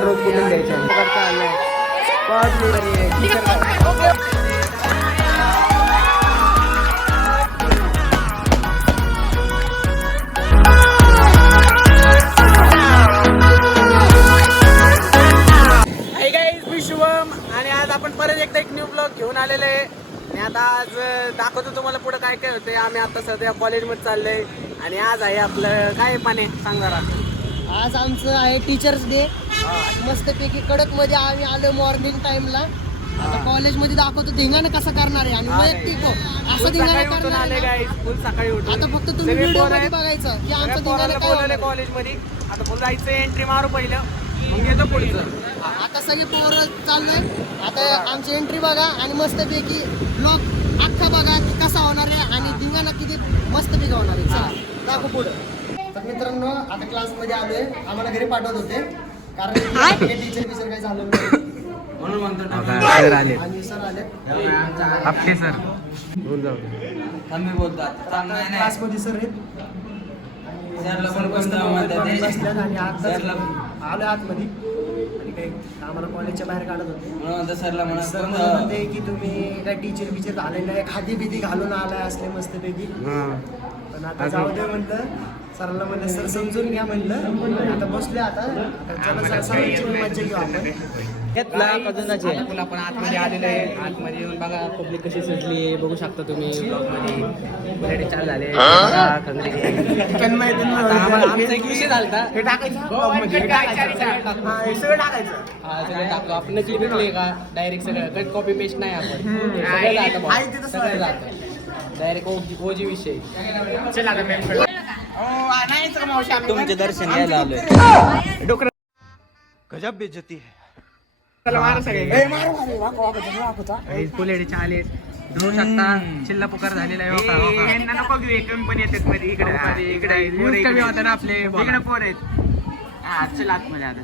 रोज कुठून द्यायचं आणि आज आपण परत एकदा एक न्यू ब्लॉग घेऊन आलेले आहे आणि आता आज दाखवतो तुम्हाला पुढे काय काय होते. आम्ही आता सध्या कॉलेजमध्ये चाललोय आणि आज आहे आपलं काय पाणी सांग जरा. आज आमचं आहे टीचर्स डे. मस्तपैकी कडक मध्ये आम्ही आलो मॉर्निंग टाइमला. आता कॉलेजमध्ये दाखवतो धिंगाणं कसं करणार आहे आणि वैयक्तिक असं धिंगाणं करणार आहे. सकाळी उठून आता फक्त तुम्ही व्हिडिओ मध्ये बघायचं की आमचं धिंगाणं काय होणार. कॉलेजमध्ये आता बोल जायचं एंट्री मारू पहिलं मग येतो पुढचं. आता सगळे पोरं चाललोय. आता आमची एंट्री बघा आणि मस्तपैकी ब्लॉग अख्खा बघा की कसा होणार आहे आणि धिंगाणा किती मस्तपैकी होणार आहे. चला दाखव पुढं. तर मित्रांनो आता क्लासमध्ये आलोय. आम्हाला घरी पाठवत होते कारण टीचर काही झालं नाही म्हणून म्हणतो सर आले आणि सर आले आपले सर होऊन जाऊ आम्ही बोलतो क्लासमध्ये सर आहेत. आणि आता आलो आतमध्ये आणि काही आम्हाला कॉलेजच्या बाहेर काढत होते. सर म्हणत होते की तुम्ही काय टीचर बिचर झाले नाही खादी बिदी घालून आलाय असले मस्तपैकी. पण आता जाऊ दे म्हटलं सरला म्हणलं सर समजून घ्या म्हणलं. आता बसले आता चला सरांची मज्जा घेऊ आपण. आपण आतमध्ये आलेलो आहे. आतमध्ये येऊन बघा पब्लिक कशी सजली आहे बघू शकता तुम्ही ब्लॉग मध्ये चालू झाले. आमचा एक विषय झाला हे टाकतो आपण नकली विकले का डायरेक्ट सगळं कॉपी पेस्ट नाही आपण सगळं जातं डायरेक्ट ओजी विषय. तुमचे दर्शन घ्यायला आलोय. डोकर गजब बेइज्जती है. पुलेडीचे आले धरू शकता चिल्ला पुकार झालेला आहे. नको घेऊ एकदम पण येतात मध्ये इकडे इकडे कमी होता ना आपले इकडे पोर आहेत आजच्या आतमध्ये आता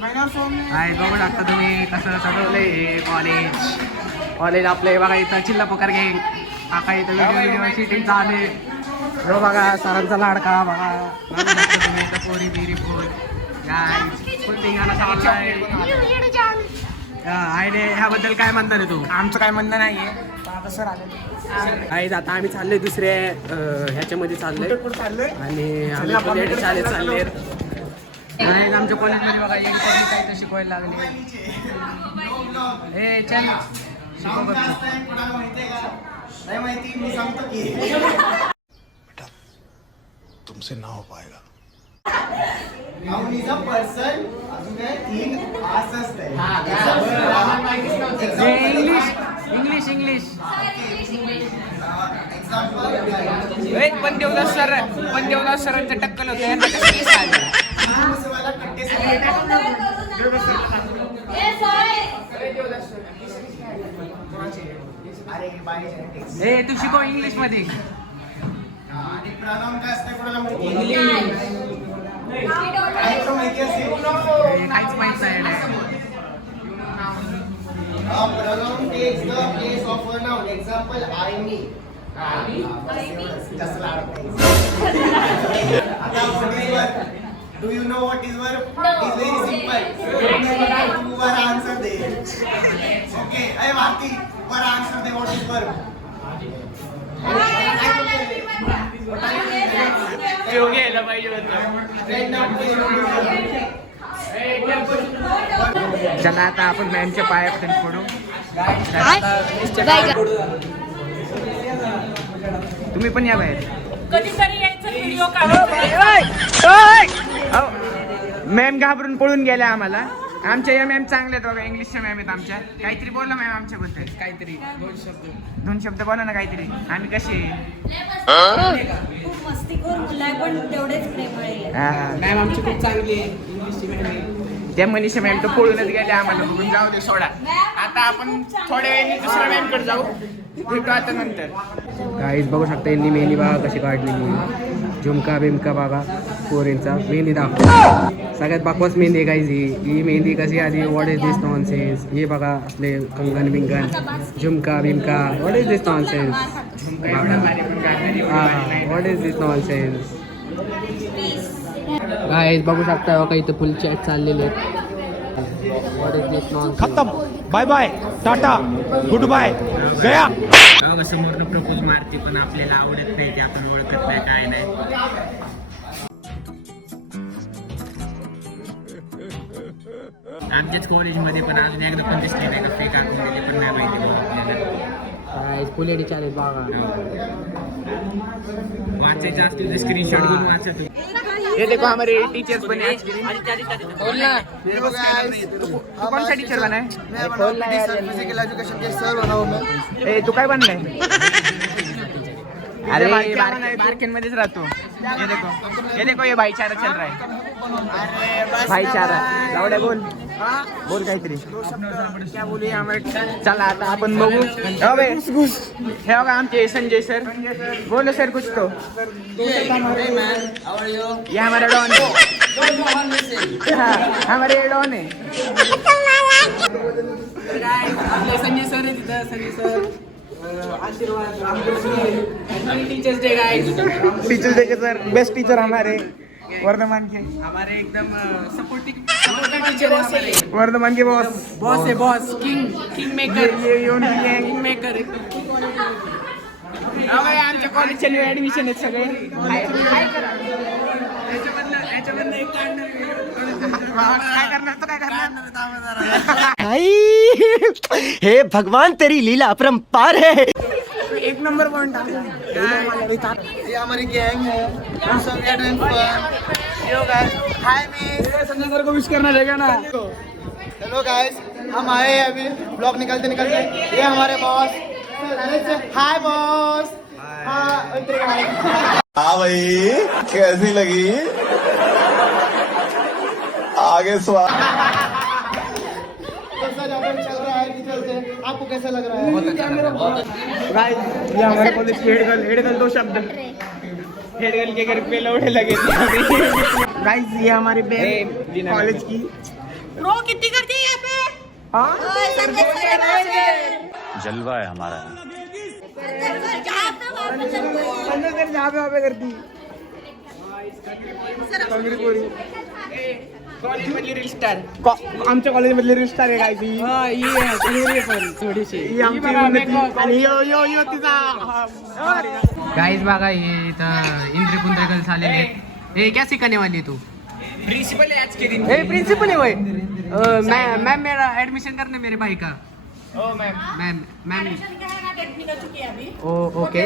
बघू शकता तुम्ही कसं सजवलंय कॉलेज आपले बघा इथं चिल्ला पुकार घे काका इथं व्हिडिओ शूटिंग चालू हो बघा सरांचा लाडका बघा तुम्ही इथं पोरी बिरी पोर ह्याबद्दल काय म्हणता रे तू. आमचं काय म्हणणं नाहीये आता सर आले काहीच आता आम्ही चाललोय दुसऱ्या ह्याच्यामध्ये चाललोय आणि आम्ही शाळेत चालले नाही. आमच्या कॉलेजमध्ये बघा काही शिकवायला लागले. हे चल तुमसे ना हो पाएगा. इंग्लिश इंग्लिश पण देवदास सरांचं टक्कल होतं. तू शिकव इंग्लिश मध्ये काहीच माहित नाही. pronoun takes the place of a noun. Example, I, me. Just loud. Do you know what is verb? No. It's very simple. You were answer there. Okay. Hey, Bharti, were answer there. What is verb? चला आता आपण मॅमच्या पायात पडू. तुम्ही पण या बाहेर ma'am घाबरून पळून गेल्या आम्हाला. आमच्या या मॅम चांगल्या आहेत बघा इंग्लिशच्या मॅम आहेत आमच्या. काहीतरी बोला मॅम आमच्याबद्दल काहीतरी दोन शब्द बोला ना काहीतरी. आम्ही कसे खूप मस्तीखोर मुलं आहे पण तेवढेच प्रेमळ आहे. मॅम आमची खूप चांगली आहे इंग्लिशची मॅम आहे. त्या मनीषा मॅम तर पळूनच गेल्या आम्हाला बघून. जाऊ दे सोडा. आता आपण थोड्या वेळाने दुसऱ्या मॅमकडे जाऊ. भेटू आता नंतर. काहीच बघू शकता यांनी मेहंदी बघा कशी काढलेली. झुमका बिमका बघा पोरींचा मेहंदी दाखव. सगळ्यात बाकवास मेहंदी आहे काहीच. ही मेहंदी कशी आली. What is this nonsense. हे बघा असले कंगन बिंगन झुमका बिमका. What is this nonsense. What is this nonsense. काय बघू शकता बघा इथं फुल चॅट चाललेले खत्म, bye bye, tata, good bye, गया. समोरनं प्रपोज मारते पण आपल्याला आवडत नाही, ते आपण ओळखत नाही काय नाही. आमच्याच कॉलेजमध्ये पण अजून एकदा पण दिसले नाही का फेक आखून दिले पण नाही माहिती आपल्याला. फुलेडी चालेल बघा वाचायचं असतील तर स्क्रीनशॉट घेऊन वाचा. ये देखो हमारे टीचर्स बने आज के दिन. खोल ना. कौन सा टीचर बना है? फिजिकल एजुकेशन के सर बना हूं मैं. ए तू काय बनलाय? अरे मार्केट मध्येच राहतो. ये देखो ये भाईचारा चल रहा है. भाईचारा लावड्या बोल बोल काहीतरी. क्या बोलूया हमारे. चला आता आपण बघू. हे बघा आमचे संजय सर. बोलो सर कुछ तो. ये हमारा डॉन है. हमारे डॉन है. संजय सर है तिथं. संजय सर आशीर्वाद teachers day guys. Teachers day के सर बेस्ट टीचर हमारे वर्धमान के. हमारे एकदम सपोर्टिंग टीचर है हमारे. वर्धमान के बॉस है. Boss kingmaker. ये किंग मेकर है. आमच्या कॉलेजच्या न्यू ऍडमिशन आहेत सगळे. याच्यामधलं एक काय करणार तो काय करणार. हे भगवान तेरी लीला अपरंपार है. एक नंबर पॉइंट. ये हमारी गैंग है. Hi miss. संजय सर को विश करना रहेगा ना. हेलो गाइस, हम आए हैं अभी ब्लॉग निकलते निकलते. ये हमारे बॉस. हाय बॉस. हाँ भाई, कैसी लगी? आगे स्वाद. चल रहा है कि चलते. आपको कैसा लग रहा है? गाइस ये हमारे कॉलेज की हेड गर्ल 2 शब्द. हेड गर्ल के घर पे लौटे लगे थे. गाइस ये हमारे बहन कॉलेज की. रो कितनी करती है यहाँ पे? हाँ जलवा है हमारा. जहाँ पे वहाँ पे करती. कॉलेज मधली रील स्टार. आमच्या कॉलेज मधली रील स्टार आहे काय ती. पण थोडीशी गाइस बघा हे इथं इंद्री पुंद्रेकल झालेले आहेत. हे क्या सिखाने वाली है तू? प्रिंसिपल है आज के दिन. ए प्रिंसिपल है वही. मैम मेरा एडमिशन करने मेरे भाई का. मैम ओ ओके.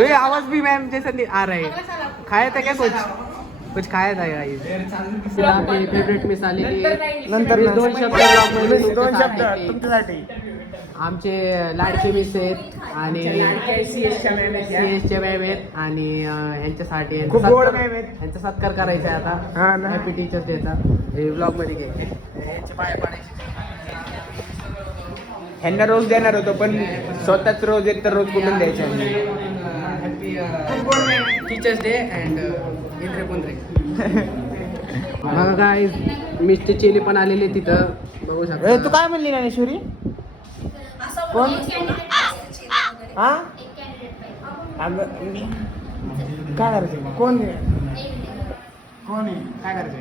ये आवाज भी मैम जैसा आ रहा है. खाया था क्या कुछ खाया था गाइस. फेवरेट मिस आलेली आहे. नंतर 2 शब्द तुमच्यासाठी. आमचे लाडके मिस आहेत आणि सीएसच्या मॅम आहेत आणि यांच्यासाठी यांचा सत्कार करायचा आहे आता हॅपी टीचर्स डेचा. हे ब्लॉग मध्ये घे. यांचे पाय पाडायचे. ह्यांना रोज देणार होतो पण स्वतःच रोज एक तर रोज कुठून द्यायचं. हॅपी टीचर्स डे अँड इंद्रे पुंद्रे. बघा गाइस मिस्टर चेली पण आलेले तिथं बघू शकता. तू काय म्हणली ज्ञानेश्वरी? कोण? हा काय करायचं? कोण काय करायचं?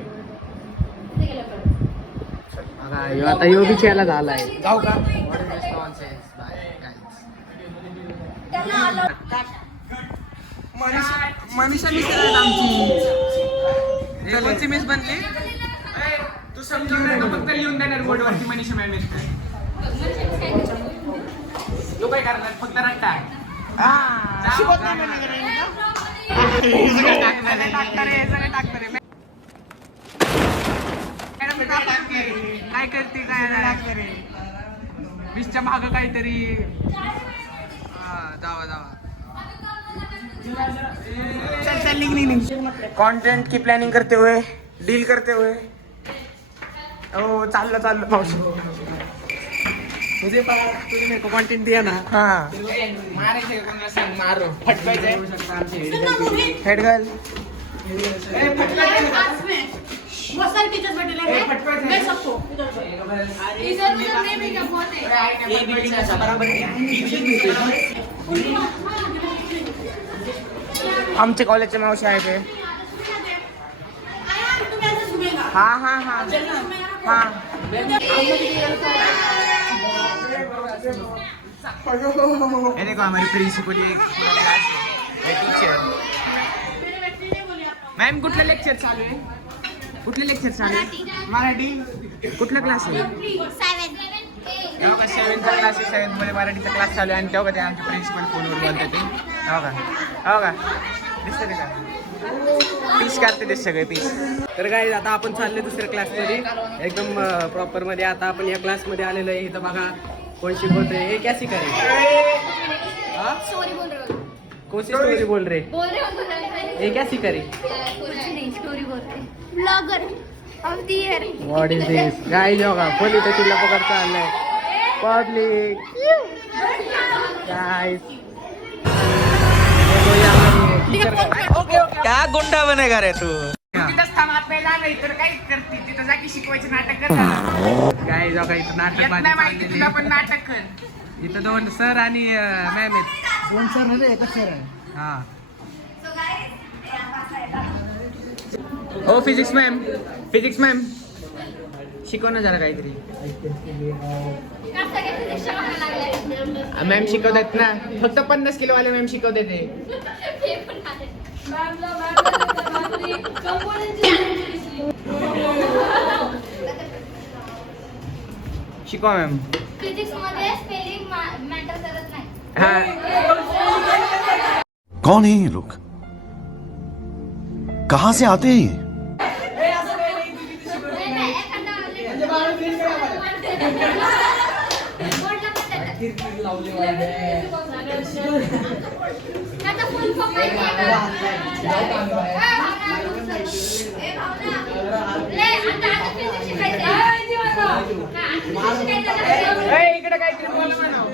आता यो बिचायला झालाय. जाऊ का? मनीषा मिस आहे आमची. कोणची मिस बनली? तू समजून नाही फक्त लिहून देणार बोर्डवरती मनीषा मॅम येते. तू काय करणार फक्त रट्टा. काय करते काय वीसच्या माग काहीतरी. जावा कंटेंट की प्लानिंग करते हुए डील करते हुए. ओ चाललं मावशी. तुझे मेरे को कंटेंट दिया ना. हाँ मारायचे कोणाला सांग. मारो फटकायचे. हेड गर्ल बहुत सारे टीचर्स बैठे हैं. मैं सबको इधर उधर में भी क्या बोलते आमचे कॉलेजचे मावशी आहे ते. हा हा हा हा ये देखो हमारी प्रिंसिपल एक टीचर. मॅम कुठलं लेक्चर चालू आहे? कुठलं लेक्चर चालू आहे? मराठी. कुठला क्लास आहे? 7th क्लास आहे. 7th मध्ये मराठीचा क्लास चालू आहे आणि तेव्हा ते आमचे प्रिन्सिपल फोनवर बोलतात ते. हो का दिसतं ते का पीस काढते ते सगळे पीस. तर काय आता आपण चालले दुसऱ्या क्लासमध्ये एकदम प्रॉपर मध्ये. आता आपण या क्लासमध्ये आलेलो आहे. इथं बघा कोण शिकवतोय. हे क्या सिखा रहे? स्टोरी बोल रहे हो. कौन सी स्टोरी बोल रहे? बोल रहे हो ये क्या सिखा रहे? कुछ नहीं, स्टोरी बोल रहे. Blogger of the year. What is this guys? होगा फुल इथे चिल्ला पकड चाललाय पब्लिक गाइस. क्या गुंडा बनेगा रे तू? तिथंच थांब आपल्याला नाही तर काय करते तिथं जाकी शिकवायचे नाटक कर. काय जागा इथं नाटक माहिती तुला पण नाटक कर. इथं 2 सर आणि मॅम आहेत. 2 सर रे एकच सर आहे. हा ओ फिजिक्स मॅम शिकव ना जरा काहीतरी. मॅम शिकवतात ना फक्त 50 किलो वाले मॅम शिकवते ते. शिकवा मॅम. फिजिक्स मध्ये स्पेलिंग मॅटर करत नाही. हा कौन है ये लोग? कहां से आते हैं ये? इकडे काहीतरी बोला म्हणावं.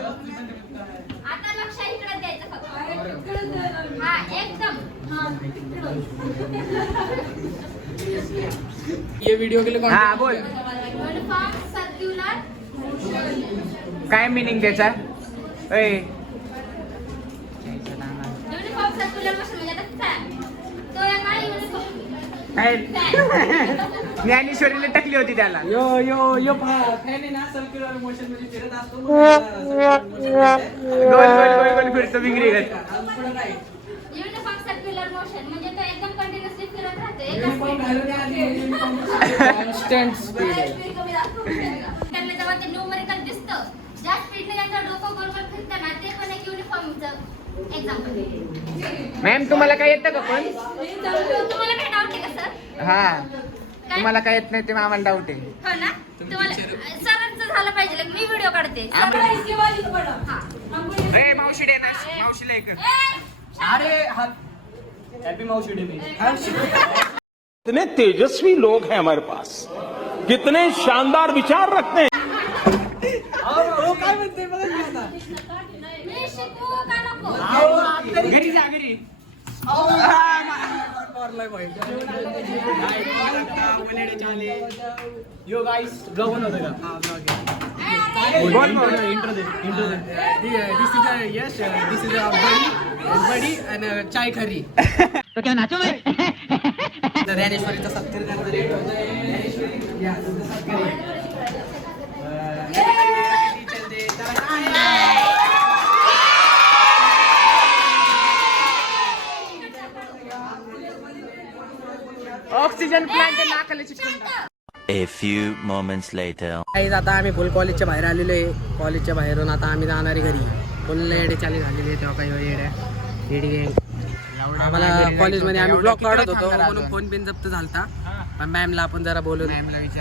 आता लक्ष इकडे द्यायचं फक्त. हा एकदम. ये वीडियो के लिए हा बोल. Uniform circular. काय मिनिंग त्याचा? युनिफॉर्म सर्क्युलर मोशन म्हणजे आता फॅन. तो या काय युनिफॉर्म काय ज्ञानेश्वरीला टाकली होती त्याला. यो फॅन आहे ना सर्क्युलर मोशन मध्ये फिरत असतो. गोल फिरतो विंगरी गत. युनिफॉर्म सर्क्युलर मोशन म्हणजे तो एकदम कंटिन्युअसली फिरत राहतो. कॉन्स्टंट स्पीड आहे. त्यांना जेव्हा ते न्यूमेरिकल दिसतं ज्या स्पीडने त्यांचं डोकं गोल फिरतं ना ते पण एक युनिफॉर्मचं एक्झाम्पल. मॅम तुम्हाला काय येतं का पण? तुम्हाला काय डाऊट आहे का सर? हा तुम्हाला काय येत नाही ते आम्हाला डाऊट आहे. हो ना तुम्हाला सरांचं झालं पाहिजे. मी व्हिडिओ काढते. मावशी डे ना मावशीला एक. अरे हॅपी मावशी डे. कितने तेजस्वी लोग हैं हमारे पास, कितने शानदार विचार रखते हैं. काय म्हणते बघा की आता. मी शिकू का नको? घरी जा घरी. यो गाइस ब्लॉग बनवतो का? हा ब्लॉग आहे. इंट्रो दे. This is yes this is buddy and चाय खरी. तो क्या नाचो मैं? ज्ञानेश्वरीचा सत्कार करणारे ऑक्सिजन प्लांट नाकाला चिकटून. A few moments later. आता आम्ही फुल कॉलेजच्या बाहेर आलेलो आहे. कॉलेजच्या बाहेरून आता आम्ही जाणार आहे घरी. फुल येडे चाली झालेली आहे तेव्हा काही येडे. आम्हाला कॉलेजमध्ये आम्ही ब्लॉग काढत होतो म्हणून फोन बिन जप्त झालता. पण मॅमला आपण जरा बोलून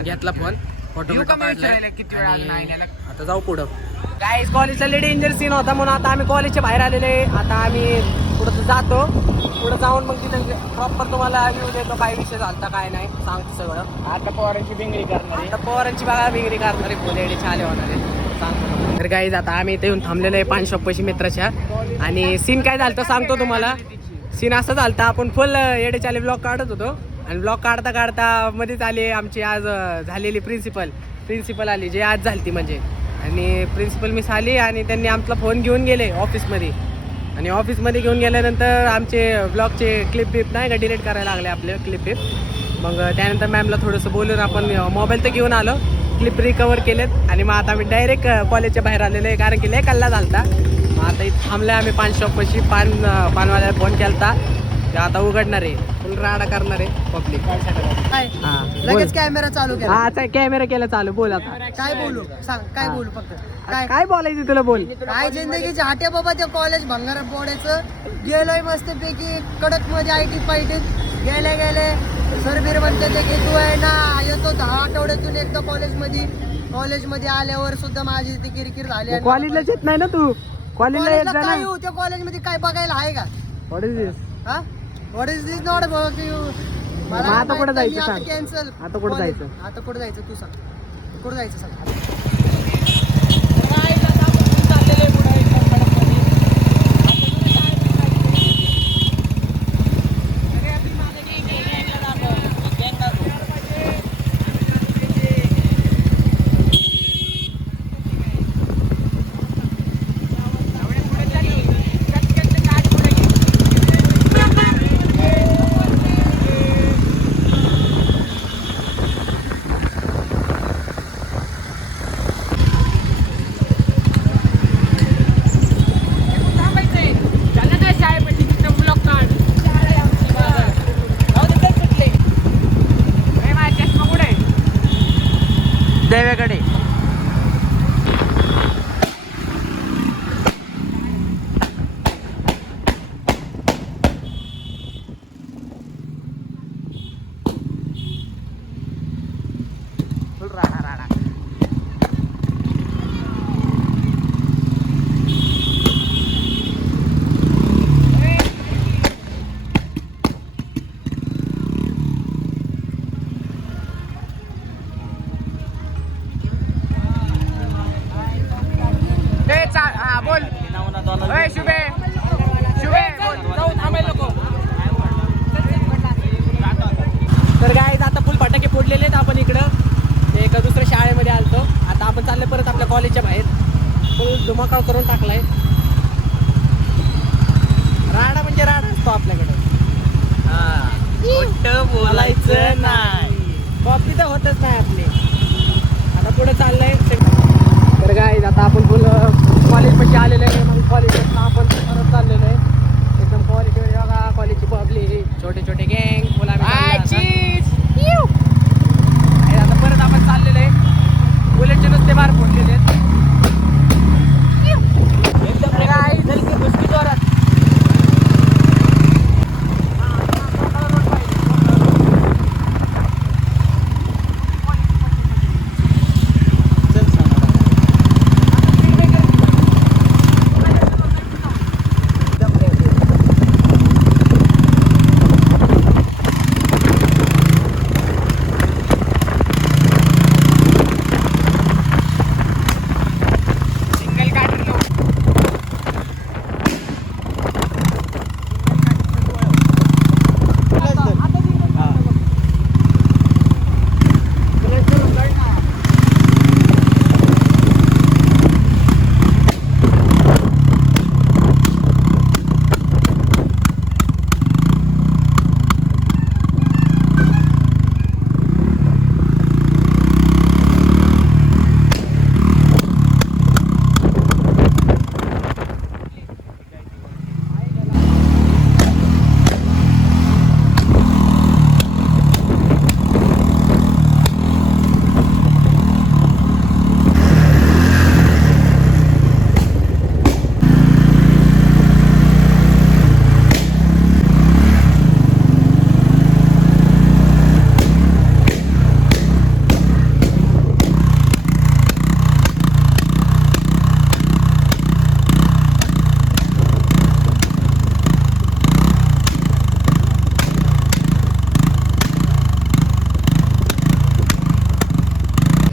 घेतला फोन. फोटो काढलाय. आता जाऊ पुढं. गाईज कॉलेजला लेडी डेंजर सीन होता म्हणून आता आम्ही कॉलेजच्या बाहेर आलेले आहे. आता आम्ही पुढं जातो. पुढं जाऊन मग तिथे प्रॉपर तुम्हाला व्ह्यू देतो काय विषय झालता काय नाही सांगतो सगळं. आता पोरांची बिंगरी करणार. आता पोरांची बघा बिंगरी करणारे फुलेडे छाले होणारे सांगतो. तर गाईज आता आम्ही इथे येऊन थांबलेलो आहे पान शॉप पाशी मित्राच्या. आणि सीन काय झालं सांगतो तुम्हाला. सीन असं झालं आपण फुल येडेचाले ब्लॉग काढत होतो आणि ब्लॉग काढता काढता मध्येच आली आमची आज झालेली प्रिन्सिपल आली जे आज झाली ती म्हणजे. आणि प्रिन्सिपल मिस आली आणि त्यांनी आमचा फोन घेऊन गेले ऑफिसमध्ये. आणि ऑफिसमध्ये घेऊन गेल्यानंतर आमचे ब्लॉगचे क्लिप नाही का डिलीट करायला लागले आपले क्लिप मग त्यानंतर मॅमला थोडंसं बोलून आपण मोबाईल तर घेऊन आलो, क्लिप रिकवर केलेत आणि मग आता आम्ही डायरेक्ट कॉलेजच्या बाहेर आलेलो आहे, कारण की लय कल्ला झालता. मग आता इथं थांबलं आम्ही पान शॉपपाशी. पानवाल्याला फोन केलता, ते आता उघडणार आहे, फुल राडा करणार आहे पब्लिक. लगेच कॅमेरा चालू केला. हा कॅमेरा केला चालू. बोल आता काय बोलू सांग, काय बोलू फक्त काय बोलायचं तुला, बोल. काय जिंदगीचे हाटे बाबा. ते कॉलेज भंगार पोडायचं गेलोय मस्तपैकी कडक मध्ये आयटी पायटी गेले सर बीर म्हणते की तू आहे ना येतो 10 आठवड्यातून एकदा कॉलेजमध्ये आल्यावर सुद्धा माझी ती किरकिर झाली. कॉलेजलाच येत नाही ना तू, कॉलेजला येत कॉलेजला जा काय ना. येऊ, त्या कॉलेजमध्ये काय बघायला आहे का? What is this? हा व्हॉट इज दिस नॉट मग आता कुठं जायचं सांग? कॅन्सल. आता कुठं जायचं? आता कुठं जायचं तू सांग, कुठं जायचं सांग. देवेकडे बोल. शुभे बोल. जाऊ थांबाय नको. तर गाईज आता फुल फटाके फोडलेले आहेत आपण इकडं एका दुसऱ्या शाळेमध्ये आलतो. आता आपण चाललो परत आपल्या कॉलेजच्या बाहेर. फुल धुमाकाळ करून टाकलाय. राडा म्हणजे राडा असतो आपल्याकडे. बोलायचं नाही, कॉपी तर होतच नाही आपली. आता पुढे चाललंय. तर गाईज आता आपण फुल कॉलेजपाशी आलेलं आहे. मग कॉलेजपासून आपण परत चाललेलो आहे एकदम कॉलेजमध्ये. बघा कॉलेजची पब्लिक, छोटे छोटे गँग फुला. आता परत आपण चाललेलो आहे. बुलेटचे नुसते बार फोडलेले आहेत एकदम गोष्टी जोरात.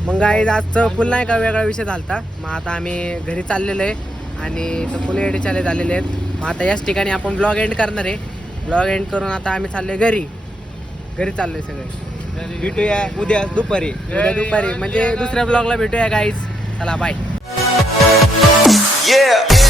मग गाईज आजचं फुल नाही का वेगळा विषय झालता. मग आता आम्ही घरी चाललेलो आहे आणि तो फुल एडी चाले झालेले आहेत. मग आता याच ठिकाणी आपण ब्लॉग एंड करणार आहे. ब्लॉग एंड करून आता आम्ही चाललोय घरी चाललोय सगळे. भेटूया उद्या दुपारी. म्हणजे दुसऱ्या ब्लॉगला भेटूया गाईज. चला बाय. Yeah.